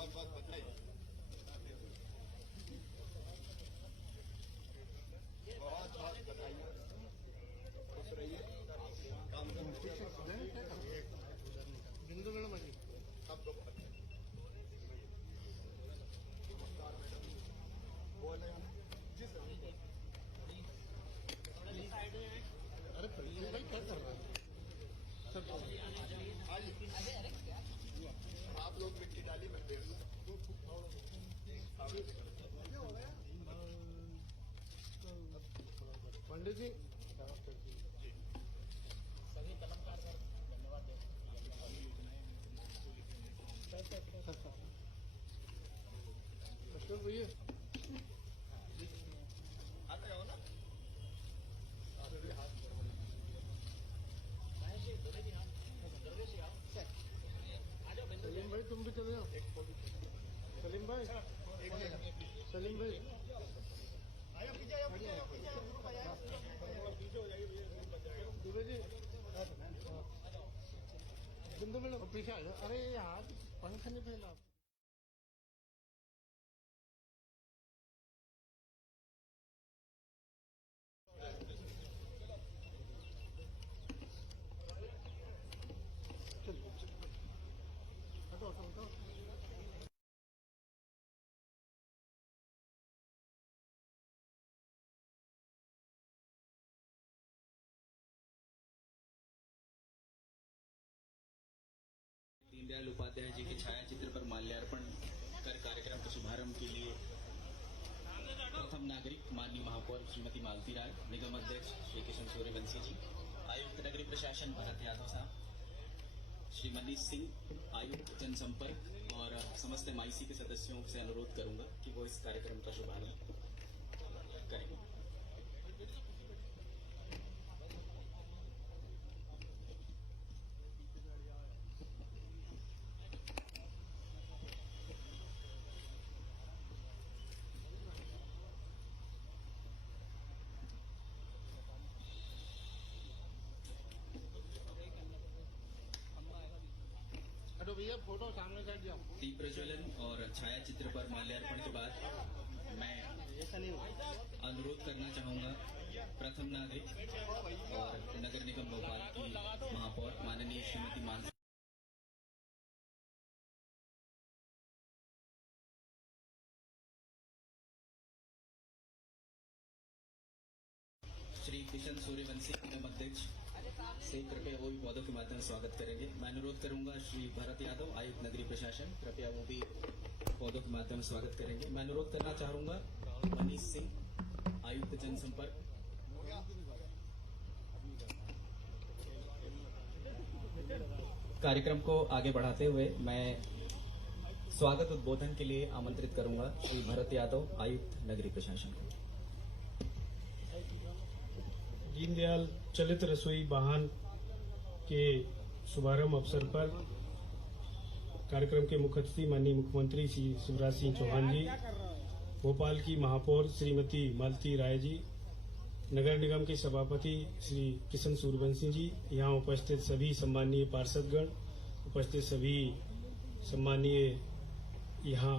बहुत बहुत बधाई। बहुत बहुत बधाई। खुश रहिए। काम बिंदु मैडम आइए। सबको नमस्कार मैडम। बोले जी सर। अरे भाई क्या कर रहे हैं सब? आप लोग मिट्टी डाली मैं देख लूँ। पंडित जी सभी कलमकार सर धन्यवाद देते अशोक भैया आते हो ना? सलीम भाई तुम भी चले जाओ। सलीम भाई सलीम भाई दुबे जी बिंदु मैडम पीछे आ जाओ। अरे यार पंखा नहीं फैला। हटो हटो हटो। दीनदयाल उपाध्याय जी के छायाचित्र पर माल्यार्पण कर कार्यक्रम के शुभारंभ के लिए प्रथम नागरिक माननीय महापौर श्रीमती मालती राय, निगम अध्यक्ष श्री किशन सूर्यवंशी जी, आयुक्त नगरीय प्रशासन भरत यादव साहब, श्री मनीष सिंह आयुक्त जनसंपर्क और समस्त एमआईसी के सदस्यों से अनुरोध करूंगा कि वो इस कार्यक्रम का शुभारंभ करेंगे। हटो भैया फोटो सामने साइड जाओ। दीप प्रज्वलन और छायाचित्र पर माल्यार्पण के बाद मैं अनुरोध करना चाहूंगा प्रथम नागरिक और नगर निगम भोपाल की महापौर माननीय श्रीमती मानसी श्री किशन सूर्यवंशी निगम अध्यक्ष से कृपया वो भी पौधों के माध्यम से स्वागत करेंगे। मैं अनुरोध करूंगा श्री भरत यादव आयुक्त नगरीय प्रशासन, कृपया वो भी पौधों के माध्यम से स्वागत करेंगे। मैं अनुरोध करना चाहूंगा मनीष सिंह आयुक्त जनसंपर्क, कार्यक्रम को आगे बढ़ाते हुए मैं स्वागत उद्बोधन के लिए आमंत्रित करूंगा श्री भरत यादव आयुक्त नगरीय प्रशासन को। दीनदयाल चलित रसोई वाहन के शुभारंभ अवसर पर कार्यक्रम के मुख्य अतिथि माननीय मुख्यमंत्री श्री शिवराज सिंह चौहान जी, भोपाल की महापौर श्रीमती मालती राय जी, नगर निगम के सभापति श्री किशन सूर्यवंशी जी, यहाँ उपस्थित सभी सम्मानीय पार्षदगण, उपस्थित सभी सम्मानीय यहाँ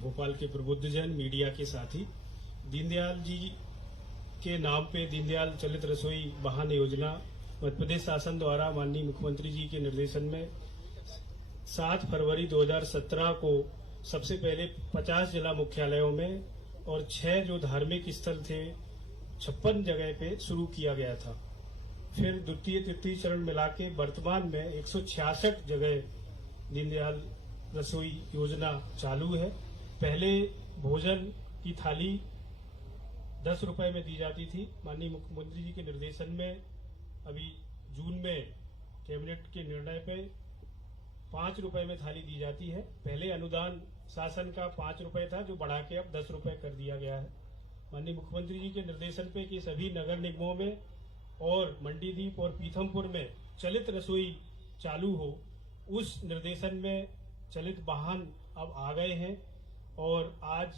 भोपाल के प्रबुद्धजन, मीडिया के साथी, दीनदयाल जी के नाम पे दीनदयाल चलित रसोई वाहन योजना मध्य प्रदेश शासन द्वारा माननीय मुख्यमंत्री जी के निर्देशन में 7 फरवरी 2017 को सबसे पहले 50 जिला मुख्यालयों में और 6 जो धार्मिक स्थल थे 56 जगह पे शुरू किया गया था। फिर द्वितीय तृतीय चरण मिला के वर्तमान में 166 जगह दीनदयाल रसोई योजना चालू है। पहले भोजन की थाली 10 रुपए में दी जाती थी। माननीय मुख्यमंत्री जी के निर्देशन में अभी जून में कैबिनेट के निर्णय पे 5 रुपए में थाली दी जाती है। पहले अनुदान शासन का 5 रुपए था, जो बढ़ा के अब 10 रुपए कर दिया गया है। माननीय मुख्यमंत्री जी के निर्देशन पे कि सभी नगर निगमों में और मंडीदीप और पीथमपुर में चलित रसोई चालू हो, उस निर्देशन में चलित वाहन अब आ गए हैं और आज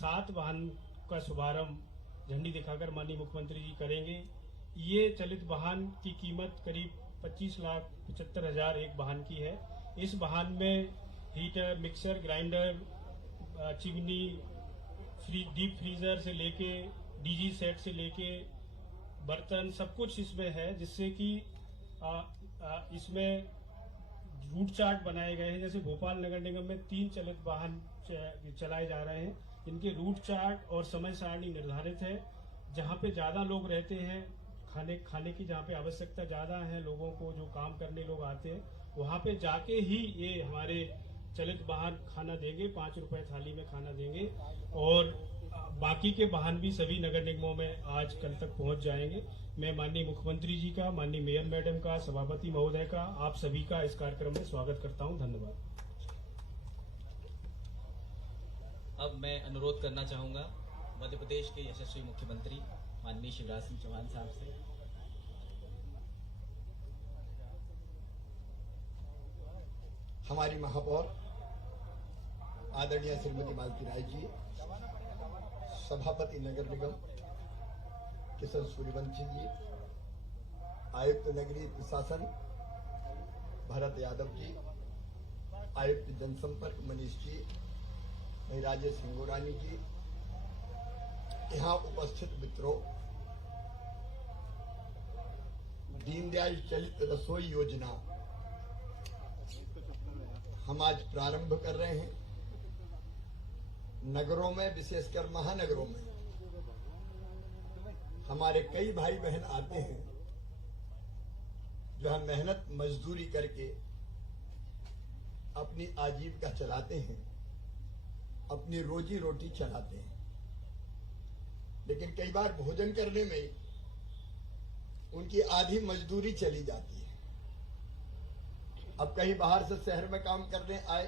7 वाहन का शुभारंभ झंडी दिखाकर माननीय मुख्यमंत्री जी करेंगे। ये चलित वाहन की कीमत करीब 25,75,000 एक वाहन की है। इस वाहन में heater, mixer grinder, chimney, deep freezer से लेके डीजी सेट से लेके बर्तन सब कुछ इसमें है, जिससे कि इसमें रूट चार्ट बनाए गए हैं। जैसे भोपाल नगर निगम में 3 चलित वाहन चलाए जा रहे हैं, इनके रूट चार्ट और समय सारणी निर्धारित है। जहां पे ज्यादा लोग रहते हैं, खाने की जहां पे आवश्यकता ज्यादा है, लोगों को जो काम करने लोग आते हैं, वहां पे जाके ही ये हमारे चलित वाहन खाना देंगे, 5 रुपए थाली में खाना देंगे। और बाकी के वाहन भी सभी नगर निगमों में आज कल तक पहुंच जाएंगे। मैं माननीय मुख्यमंत्री जी का, माननीय मेयर मैडम का, सभापति महोदय का, आप सभी का इस कार्यक्रम में स्वागत करता हूं। धन्यवाद। अब मैं अनुरोध करना चाहूंगा मध्य प्रदेश के यशस्वी मुख्यमंत्री माननीय शिवराज सिंह चौहान साहब से। हमारी महापौर आदरणीय श्रीमती मालती राय जी, सभापति नगर निगम किशन सूर्यवंशी जी, आयुक्त नगरीय प्रशासन भरत यादव जी, आयुक्त जनसंपर्क मनीष जी, राजेश हिंगोरानी जी, यहाँ उपस्थित मित्रों, दीनदयाल चलित रसोई योजना हम आज प्रारंभ कर रहे हैं। नगरों में, विशेषकर महानगरों में हमारे कई भाई बहन आते हैं जो हम मेहनत मजदूरी करके अपनी आजीविका चलाते हैं, अपनी रोजी रोटी चलाते हैं, लेकिन कई बार भोजन करने में उनकी आधी मजदूरी चली जाती है। अब कहीं बाहर से शहर में काम करने आए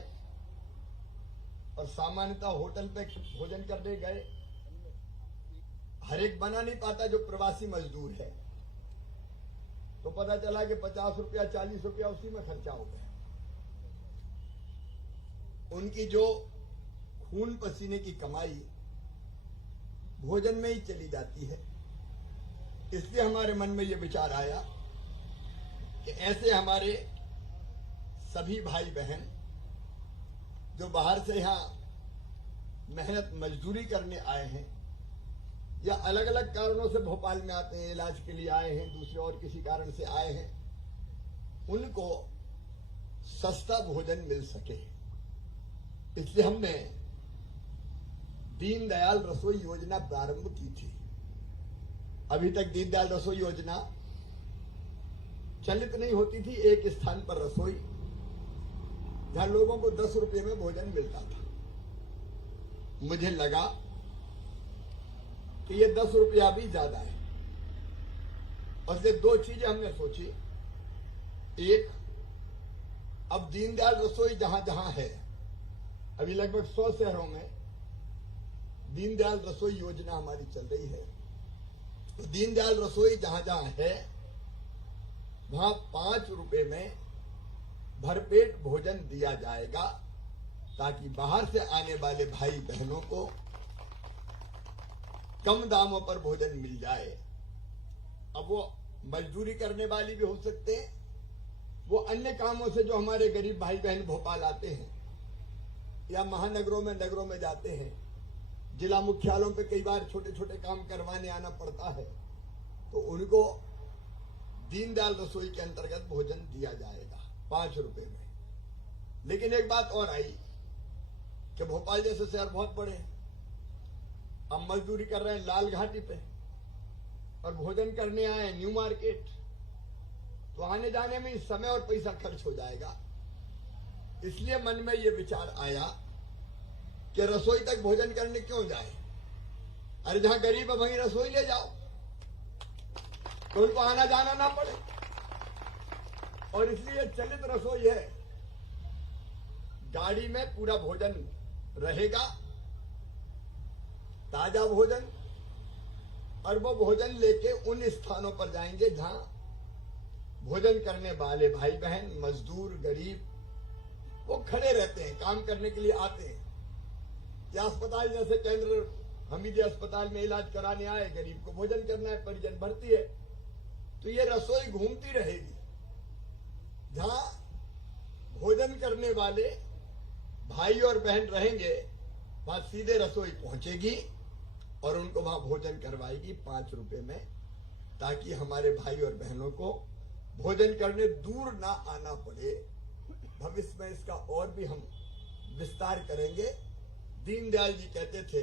और सामान्यतः होटल पे भोजन करने गए, हर एक बना नहीं पाता जो प्रवासी मजदूर है, तो पता चला कि 50 रुपया 40 रुपया उसी में खर्चा हो गया। उनकी जो खून पसीने की कमाई भोजन में ही चली जाती है। इसलिए हमारे मन में यह विचार आया कि ऐसे हमारे सभी भाई बहन जो बाहर से यहां मेहनत मजदूरी करने आए हैं या अलग अलग कारणों से भोपाल में आते हैं, इलाज के लिए आए हैं, दूसरे और किसी कारण से आए हैं, उनको सस्ता भोजन मिल सके, इसलिए हमने दीनदयाल रसोई योजना प्रारंभ की थी। अभी तक दीनदयाल रसोई योजना चलित नहीं होती थी। एक स्थान पर रसोई जहां लोगों को 10 रुपये में भोजन मिलता था। मुझे लगा कि ये 10 रुपया भी ज्यादा है, और इसलिए 2 चीजें हमने सोची। एक, अब दीनदयाल रसोई जहां जहां है, अभी लगभग 100 शहरों में दीनदयाल रसोई योजना हमारी चल रही है। तो दीनदयाल रसोई जहां जहां है वहां 5 रुपए में भरपेट भोजन दिया जाएगा, ताकि बाहर से आने वाले भाई बहनों को कम दामों पर भोजन मिल जाए। अब वो मजदूरी करने वाली भी हो सकते हैं, वो अन्य कामों से जो हमारे गरीब भाई बहन भोपाल आते हैं या महानगरों में नगरों में जाते हैं, जिला मुख्यालयों पे कई बार छोटे छोटे काम करवाने आना पड़ता है, तो उनको दीनदयाल रसोई के अंतर्गत भोजन दिया जाएगा 5 रुपए में। लेकिन एक बात और आई कि भोपाल जैसे शहर बहुत बड़े हैं, अब मजदूरी कर रहे हैं लाल घाटी पे और भोजन करने आए न्यू मार्केट, तो आने जाने में समय और पैसा खर्च हो जाएगा। इसलिए मन में ये विचार आया कि रसोई तक भोजन करने क्यों जाए, अरे जहां गरीब है वहीं रसोई ले जाओ, तो उनको आना जाना ना पड़े। और इसलिए चलित रसोई है, गाड़ी में पूरा भोजन रहेगा, ताजा भोजन, और वो भोजन लेके उन स्थानों पर जाएंगे जहां भोजन करने वाले भाई बहन, मजदूर, गरीब वो खड़े रहते हैं, काम करने के लिए आते हैं। या अस्पताल जैसे केंद्र हमीदिया अस्पताल में इलाज कराने आए, गरीब को भोजन करना है, परिजन भर्ती है, तो ये रसोई घूमती रहेगी जहां भोजन करने वाले भाई और बहन रहेंगे वहां सीधे रसोई पहुंचेगी और उनको वहां भोजन करवाएगी 5 रुपए में, ताकि हमारे भाई और बहनों को भोजन करने दूर ना आना पड़े। भविष्य में इसका और भी हम विस्तार करेंगे। दीनदयाल जी कहते थे,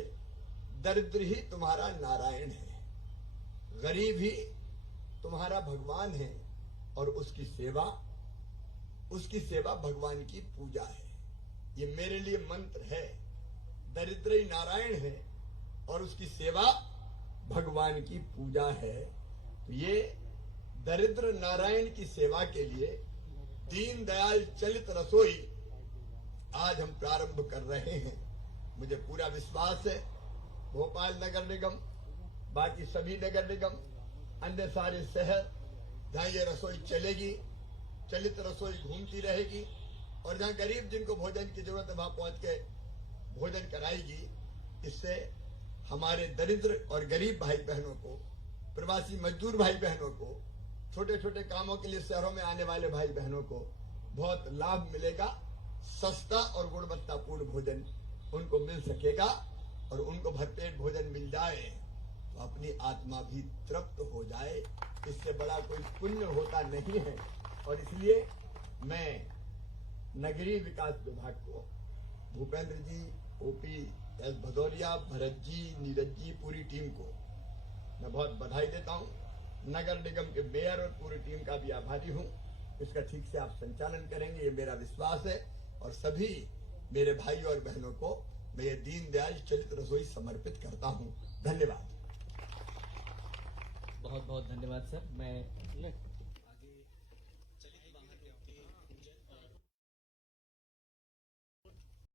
दरिद्र ही तुम्हारा नारायण है, गरीब ही तुम्हारा भगवान है, और उसकी सेवा भगवान की पूजा है। ये मेरे लिए मंत्र है। दरिद्र ही नारायण है और उसकी सेवा भगवान की पूजा है। तो ये दरिद्र नारायण की सेवा के लिए दीनदयाल चलित रसोई आज हम प्रारंभ कर रहे हैं। मुझे पूरा विश्वास है भोपाल नगर निगम, बाकी सभी नगर निगम, अन्य सारे शहर जहां ये रसोई चलेगी, चलित रसोई घूमती रहेगी, और जहां गरीब जिनको भोजन की जरूरत है वहां पहुंच के भोजन कराएगी। इससे हमारे दरिद्र और गरीब भाई बहनों को, प्रवासी मजदूर भाई बहनों को, छोटे छोटे कामों के लिए शहरों में आने वाले भाई बहनों को बहुत लाभ मिलेगा। सस्ता और गुणवत्तापूर्ण भोजन उनको मिल सकेगा, और उनको भरपेट भोजन मिल जाए तो अपनी आत्मा भी तृप्त हो जाए। इससे बड़ा कोई पुण्य होता नहीं है। और इसलिए मैं नगरीय विकास विभाग को, भूपेंद्र जी, ओपी एस भदौरिया, भरत जी, नीरज जी, पूरी टीम को मैं बहुत बधाई देता हूं। नगर निगम के मेयर और पूरी टीम का भी आभारी हूं। इसका ठीक से आप संचालन करेंगे, ये मेरा विश्वास है। और सभी मेरे भाई और बहनों को मैं ये दीनदयाल चलित रसोई समर्पित करता हूं। धन्यवाद। बहुत बहुत धन्यवाद सर। मैं